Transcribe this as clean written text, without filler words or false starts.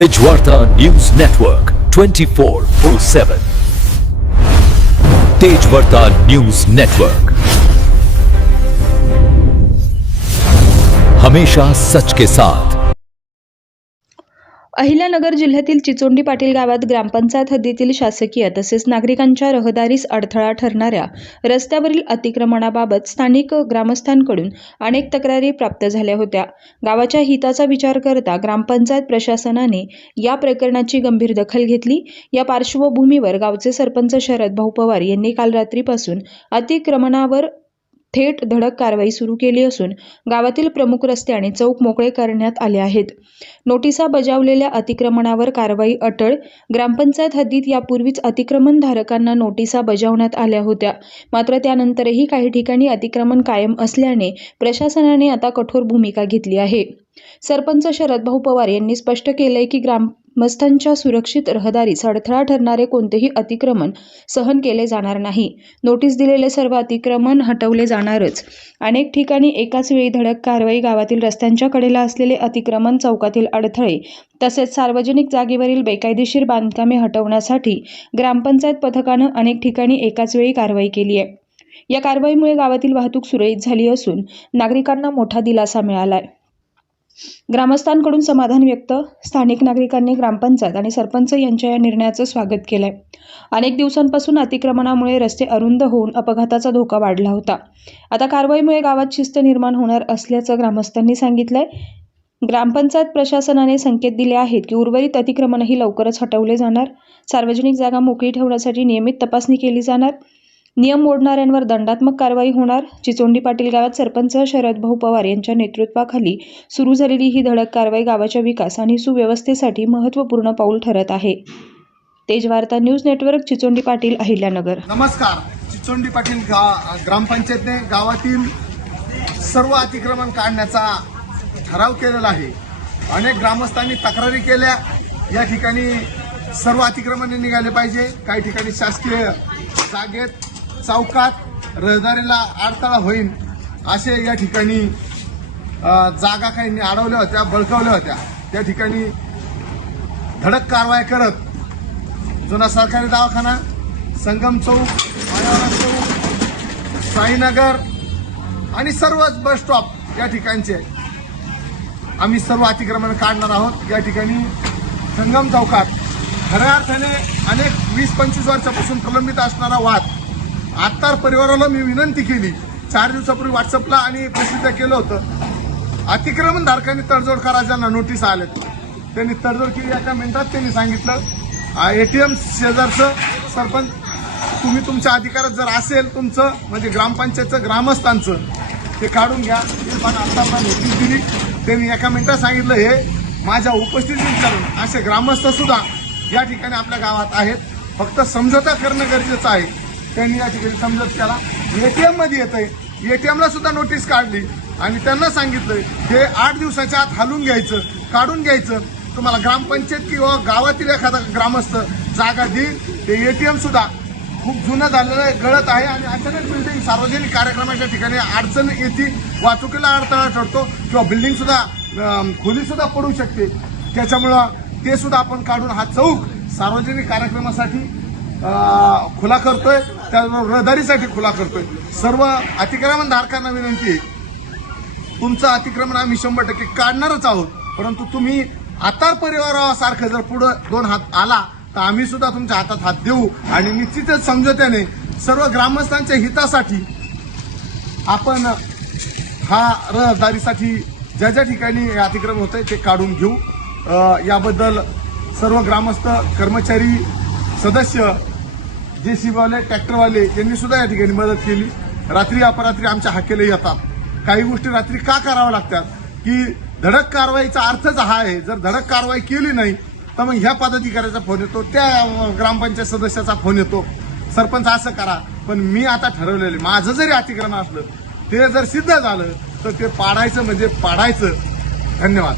Tejvarta news network 24/7 Tejvarta news network हमेशा सच के साथ। अहिल्यानगर जिल्ह्यातील चिचोंडी पाटील गावात ग्रामपंचायत हद्दीतील शासकीय तसेच नागरिकांच्या रहदारीस अडथळा ठरणाऱ्या रस्त्यावरील अतिक्रमणाबाबत स्थानिक ग्रामस्थांकडून अनेक तक्रारी प्राप्त झाल्या होत्या। गावाच्या हिताचा विचार करता ग्रामपंचायत प्रशासनाने या प्रकरणाची गंभीर दखल घेतली। या पार्श्वभूमीवर गावचे सरपंच शरद भाऊ पवार यांनी काल रात्रीपासून अतिक्रमणावर थेट धडक कारवाई सुरू केली असून गावातील प्रमुख रस्ते आणि चौक मोकळे करण्यात आले आहेत। नोटिसा बजावलेल्या अतिक्रमणावर कारवाई अटळ। ग्रामपंचायत हद्दीत यापूर्वीच अतिक्रमण धारकांना नोटिसा बजावण्यात आल्या होत्या, मात्र त्यानंतरही काही ठिकाणी अतिक्रमण कायम असल्याने प्रशासनाने आता कठोर भूमिका घेतली आहे। सरपंच शरद भाऊ पवार यांनी स्पष्ट केलंय की ग्रामस्थांच्या सुरक्षित रहदारीस अडथळा ठरणारे कोणतेही अतिक्रमण सहन केले जाणार नाही। नोटीस दिलेले सर्व अतिक्रमण हटवले जाणारच। अनेक ठिकाणी एकाच वेळी धडक कारवाई। गावातील रस्त्यांच्या कडेला असलेले अतिक्रमण, चौकातील अडथळे तसेच सार्वजनिक जागेवरील बेकायदेशीर बांधकामे हटवण्यासाठी ग्रामपंचायत पथकानं अनेक ठिकाणी एकाच वेळी कारवाई केली आहे। या कारवाईमुळे गावातील वाहतूक सुरळीत झाली असून नागरिकांना मोठा दिलासा मिळाला आहे। ग्रामस्थांकडून समाधान व्यक्त। स्थानिक नागरिकांनी ग्रामपंचायत आणि सरपंच यांच्या या निर्णयाचं स्वागत केलंय। अनेक दिवसांपासून अतिक्रमणामुळे रस्ते अरुंद होऊन अपघाताचा धोका वाढला होता। आता कारवाईमुळे गावात शिस्त निर्माण होणार असल्याचं ग्रामस्थांनी सांगितलंय। ग्रामपंचायत प्रशासनाने संकेत दिले आहेत की उर्वरित अतिक्रमणही लवकरच हटवले जाणार। सार्वजनिक जागा मोकळी ठेवण्यासाठी नियमित तपासणी केली जाणार। नियम मोडणाऱ्यांवर दंडात्मक कारवाई होणार। चिचोंडी पाटील गावात सरपंच शरद भाऊ पवार यांच्या नेतृत्वाखाली सुरू झालेली ही धडक कारवाई गावाच्या विकास आणि सुव्यवस्थेसाठी महत्त्वपूर्ण पाऊल ठरत आहे। Tejvarta news network, Chichondi Patil, Ahilyanagar. नमस्कार। चिचोंडी पाटील ग्रामपंचायतने गावातील सर्व अतिक्रमण काढण्याचा ठराव केलेला आहे। अनेक ग्रामस्थांनी तक्रारी केल्या। या ठिकाणी सर्व अतिक्रमण निघाले पाहिजे। काही ठिकाणी शासकीय जागेत, चौकात रहदारीला अडथळा होईल असे या ठिकाणी जागा काही अडवल्या होत्या, बळकावल्या होत्या। त्या ठिकाणी धडक कारवाई करत जुना सरकारी दवाखाना, संगम चौक, मायावरा चौक, साईनगर आणि सर्वच बस स्टॉप या ठिकाणचे आम्ही सर्व अतिक्रमण काढणार आहोत। या ठिकाणी संगम चौकात खऱ्या अर्थाने अनेक 20-25 वर्षापासून प्रलंबित असणारा वाद आत्तार परिवाराला मी विनंती केली। 4 दिवसापूर्वी व्हॉट्सअपला आणि प्रसिद्ध केलं होतं। अतिक्रमण धारकांनी तडजोड करा, ज्यांना नोटीस आल्यात त्यांनी तडजोड केली। एका मिनिटात त्यांनी सांगितलं एटीएम शेजारचं सरपंच तुम्ही तुमच्या अधिकारात जर असेल तुमचं म्हणजे ग्रामपंचायतचं ग्रामस्थांचं ते काढून घ्या। पण आता नोटीस दिली त्यांनी एका मिनिटात सांगितलं हे माझ्या उपस्थितीत करून असे ग्रामस्थ सुद्धा या ठिकाणी आपल्या गावात आहेत। फक्त समझोता करणं गरजेचं आहे। त्यांनी या ठिकाणी समजत केला। एटीएम मध्ये येतंय, एटीएमला सुद्धा नोटीस काढली आणि त्यांना सांगितलं हे 8 दिवसाच्या आत हलवून घ्यायचं, काढून घ्यायचं। तुम्हाला ग्रामपंचायत किंवा गावातील एखादा ग्रामस्थ जागा देईल। ते एटीएम सुद्धा खूप जुनं झालेलं गळत आहे आणि अचानक बिल्डिंग सार्वजनिक कार्यक्रमाच्या ठिकाणी अडचण येते, वाहतुकीला अडथळा ठरतो किंवा बिल्डिंग सुद्धा खोली सुद्धा पडू शकते। त्याच्यामुळं ते सुद्धा आपण काढून हा चौक सार्वजनिक कार्यक्रमासाठी खुला करतोय, त्याचबरोबर रहदारीसाठी खुला करतोय। सर्व अतिक्रमण धारकांना विनंती आहे, तुमचं अतिक्रमण आम्ही 100% काढणारच आहोत, परंतु तुम्ही आतार परिवारासारखं जर पुढे 2 हात आला तर आम्ही सुद्धा तुमच्या हातात हात देऊ आणि निश्चितच समझोत्याने सर्व ग्रामस्थांच्या हितासाठी आपण हा रहदारीसाठी ज्या ज्या ठिकाणी अतिक्रमण होतंय ते काढून घेऊ। याबद्दल सर्व ग्रामस्थ, कर्मचारी, सदस्य, जेसीबीवाले, ट्रॅक्टरवाले यांनी सुद्धा या ठिकाणी मदत केली। रात्री अपरात्री आमच्या हाकेला येतात। काही गोष्टी रात्री का कराव्या लागतात की धडक कारवाईचा अर्थच हा आहे। जर धडक कारवाई केली नाही तर मग ह्या पदाधिकाऱ्याचा फोन येतो, त्या ग्रामपंचायत सदस्याचा फोन येतो, सरपंच असं करा। पण मी आता ठरवलेलं माझं जरी अतिक्रमण असलं ते जर सिद्ध झालं तर ते पाडायचं म्हणजे पाडायचं। धन्यवाद।